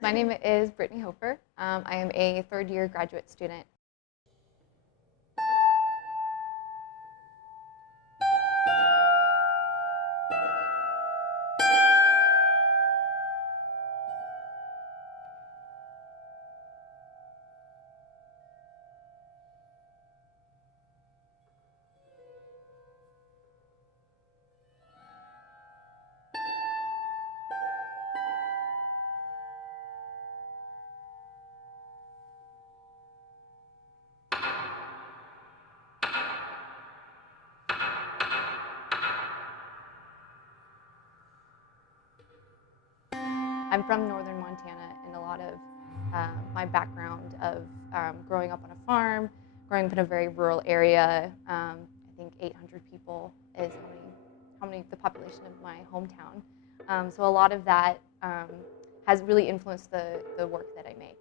My name is Brittney Hofer. I am a third-year graduate student. I'm from northern Montana, and a lot of my background of growing up on a farm, growing up in a very rural area, I think 800 people is how many the population of my hometown. So a lot of that has really influenced the work that I make.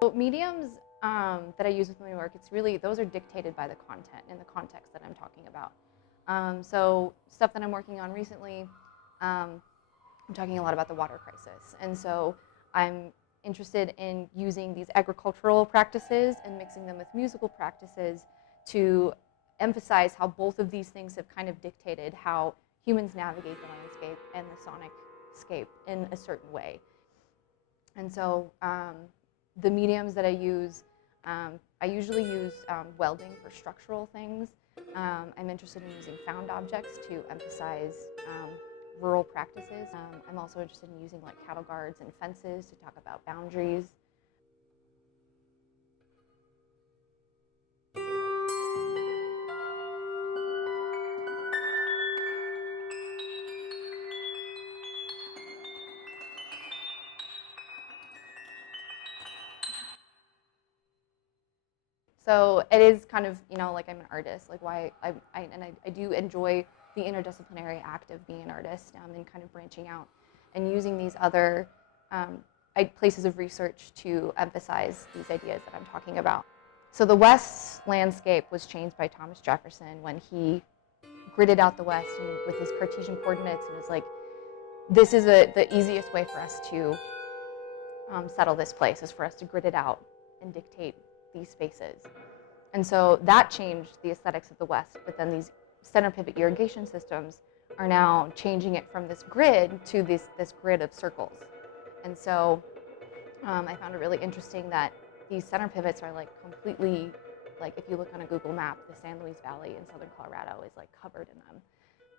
So mediums that I use with my work, it's really, those are dictated by the content and the context that I'm talking about. So stuff that I'm working on recently, I'm talking a lot about the water crisis. And so I'm interested in using these agricultural practices and mixing them with musical practices to emphasize how both of these things have kind of dictated how humans navigate the landscape and the sonic scape in a certain way. And so the mediums that I use, I usually use welding for structural things. I'm interested in using found objects to emphasize rural practices. I'm also interested in using like cattle guards and fences to talk about boundaries. So it is kind of, like I'm an artist, like why I do enjoy the interdisciplinary act of being an artist and kind of branching out and using these other places of research to emphasize these ideas that I'm talking about. So the West's landscape was changed by Thomas Jefferson when he gridded out the West and with his Cartesian coordinates and was like, this is the easiest way for us to settle this place, is for us to grid it out and dictate these spaces. And so that changed the aesthetics of the West, but then these center pivot irrigation systems are now changing it from this grid to this grid of circles. And so I found it really interesting that these center pivots are like completely, like if you look on a Google map, the San Luis Valley in southern Colorado is like covered in them.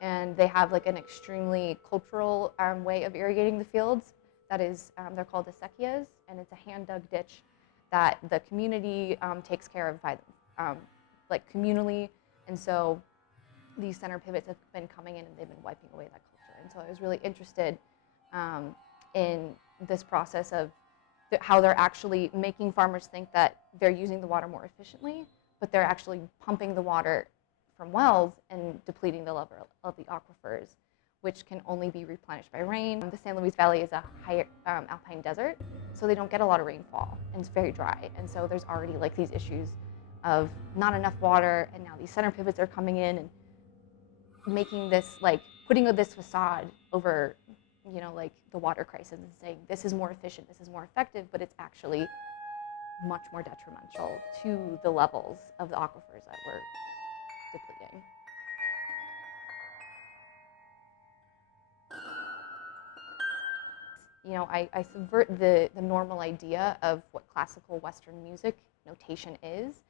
And they have like an extremely cultural way of irrigating the fields. That is, they're called acequias, and it's a hand-dug ditch that the community takes care of by like communally. And so these center pivots have been coming in and they've been wiping away that culture. And so I was really interested in this process of how they're actually making farmers think that they're using the water more efficiently, but they're actually pumping the water from wells and depleting the level of the aquifers, which can only be replenished by rain. The San Luis Valley is a high alpine desert, so they don't get a lot of rainfall, and it's very dry. And so there's already like these issues of not enough water, and now these center pivots are coming in and making this, like putting this facade over, like the water crisis and saying this is more efficient, this is more effective, but it's actually much more detrimental to the levels of the aquifers that we're depleting. I subvert the normal idea of what classical Western music notation is.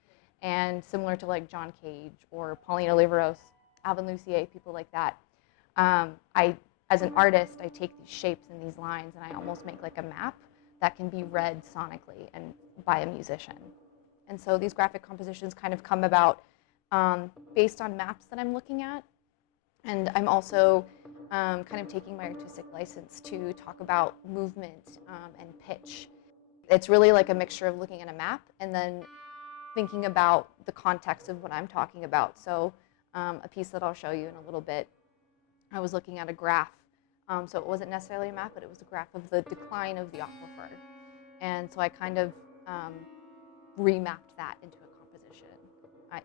And similar to like John Cage or Paulina Liveros, Alvin Lucier, people like that, as an artist, I take these shapes and these lines and I almost make like a map that can be read sonically and by a musician. And so these graphic compositions kind of come about based on maps that I'm looking at. And I'm also kind of taking my artistic license to talk about movement and pitch. It's really like a mixture of looking at a map and then thinking about the context of what I'm talking about. So a piece that I'll show you in a little bit, I was looking at a graph So it wasn't necessarily a map, but it was a graph of the decline of the aquifer. And so I kind of remapped that into a composition.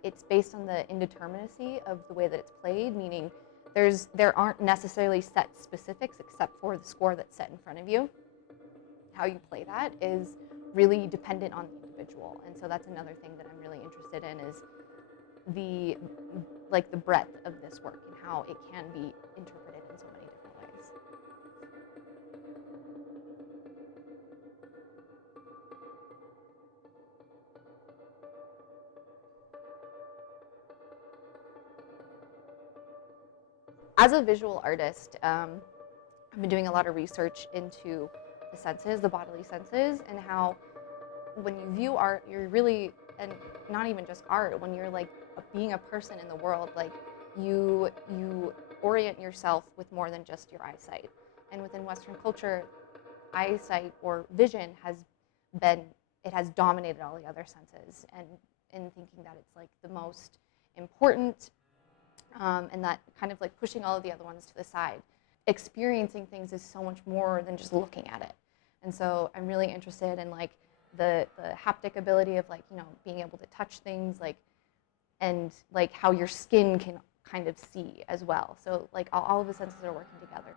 It's based on the indeterminacy of the way that it's played, meaning there aren't necessarily set specifics except for the score that's set in front of you. How you play that is really dependent on the individual, and so that's another thing that I'm really interested in is the breadth of this work and how it can be interpreted in so many different ways. As a visual artist, I've been doing a lot of research into the senses, the bodily senses, and how when you view art, you're really, and not even just art, when you're like being a person in the world, like you orient yourself with more than just your eyesight. And within Western culture, eyesight or vision has dominated all the other senses, and in thinking that it's like the most important, and that kind of like pushing all of the other ones to the side. Experiencing things is so much more than just looking at it. And so I'm really interested in like the haptic ability of like, being able to touch things, like, and like how your skin can kind of see as well. So like all of the senses are working together.